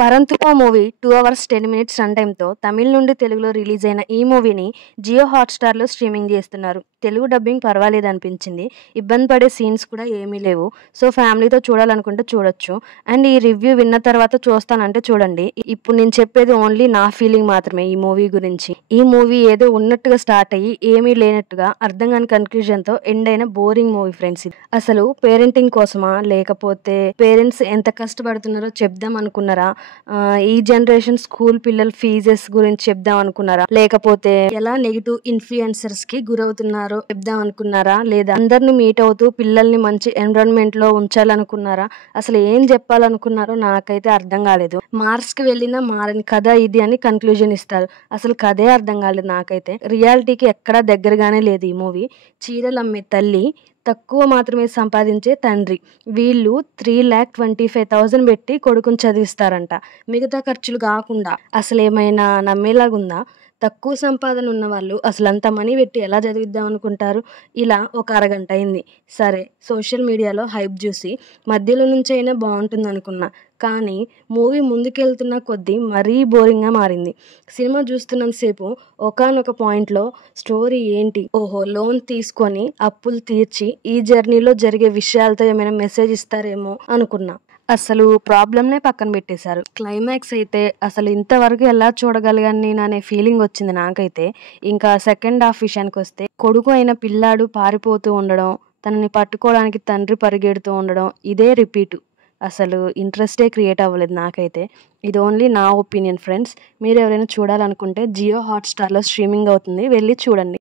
పరంతుప movie 2 hours 10 minutes run టైమ్‌తో తమిళ్ నుండి తెలుగులో రిలీజ్ అయిన ఈ మూవీని జియో హాట్‌స్టార్‌లో స్ట్రీమింగ్ చేస్తున్నారు. తెలుగు డబ్బింగ్ పర్వాలేదనిపించింది. ఇబ్బంది పడే సీన్స్ కూడా ఏమీ లేవు. సో, ఫ్యామిలీతో చూడాలనుకుంటే చూడొచ్చు. అండ్ ఈ రివ్యూ విన్న తర్వాత చూస్తానంటే చూడండి. ఇప్పుడు నేను చెప్పేది ఓన్లీ నా ఫీలింగ్ మాత్రమే ఈ మూవీ గురించి. ఈ మూవీ ఏదో ఉన్నట్టుగా స్టార్ట్ అయ్యి ఏమీ లేనట్టుగా అర్థం కాని కన్‌క్లూజన్‌తో ఎండ్ అయిన బోరింగ్ మూవీ ఫ్రెండ్స్ ఇది. అసలు పేరెంటింగ్ కోసమా? లేకపోతే పేరెంట్స్ ఎంత కష్టపడుతున్నారో చెప్దాం అనుకున్నారా? ఈ జనరేషన్ స్కూల్ పిల్లల ఫీజెస్ గురించి చెప్దాం అనుకున్నారా? లేకపోతే ఎలా నెగిటివ్ ఇన్‌ఫ్లుయెన్సర్స్ కి గురవుతున్నారో చెప్దాం అనుకున్నారా? లేదా అందరిని మీట్ అవుతూ పిల్లల్ని మంచి ఎన్విరాన్మెంట్ లో ఉంచాలనుకున్నారా? అసలు ఏం చెప్పాలనుకున్నారో నాకైతే అర్థం కాలేదు. మార్స్ కి వెళ్ళినా మారని కథ ఇది అని కన్క్లూజన్ ఇస్తారు. అసలు కథే అర్థం కాలేదు నాకైతే. రియాలిటీకి ఎక్కడా దగ్గరగానే లేదు ఈ మూవీ. చీరలు అమ్మే తల్లి, తక్కువ మాత్రమే సంపాదించే తండ్రి, వీళ్ళు 3,25,000 పెట్టి కొడుకుని చదివిస్తారంట. మిగతా ఖర్చులు కాకుండా. అసలేమైనా నమ్మేలాగుందా? తక్కువ సంపాదన ఉన్న వాళ్ళు అసలు అంత మనీ పెట్టి ఎలా చదివిద్దాం అనుకుంటారు? ఇలా ఒక అరగంట అయింది. సరే, సోషల్ మీడియాలో హైప్ చూసి మధ్యలో నుంచి అయినా బాగుంటుంది అనుకున్నా. కానీ మూవీ ముందుకెళ్తున్న కొద్దీ మరీ బోరింగ్గా మారింది. సినిమా చూస్తున్నంతసేపు ఒకానొక పాయింట్లో స్టోరీ ఏంటి, ఓహో లోన్ తీసుకొని అప్పులు తీర్చి ఈ జర్నీలో జరిగే విషయాలతో ఏమైనా మెసేజ్ ఇస్తారేమో అనుకున్నా. అసలు ప్రాబ్లంనే పక్కన పెట్టేశారు. క్లైమాక్స్ అయితే అసలు ఇంతవరకు ఎలా చూడగలిగాను నేను అనే ఫీలింగ్ వచ్చింది నాకైతే. ఇంకా సెకండ్ హాఫ్ విషయానికి వస్తే, కొడుకు అయిన పిల్లాడు పారిపోతూ ఉండడం, తనని పట్టుకోవడానికి తండ్రి పరిగెడుతూ ఉండడం, ఇదే రిపీటు. అసలు ఇంట్రెస్టే క్రియేట్ అవ్వలేదు నాకైతే. ఇది ఓన్లీ నా ఒపీనియన్ ఫ్రెండ్స్. మీరు ఎవరైనా చూడాలనుకుంటే జియో హాట్‌స్టార్‌లో స్ట్రీమింగ్ అవుతుంది, వెళ్ళి చూడండి.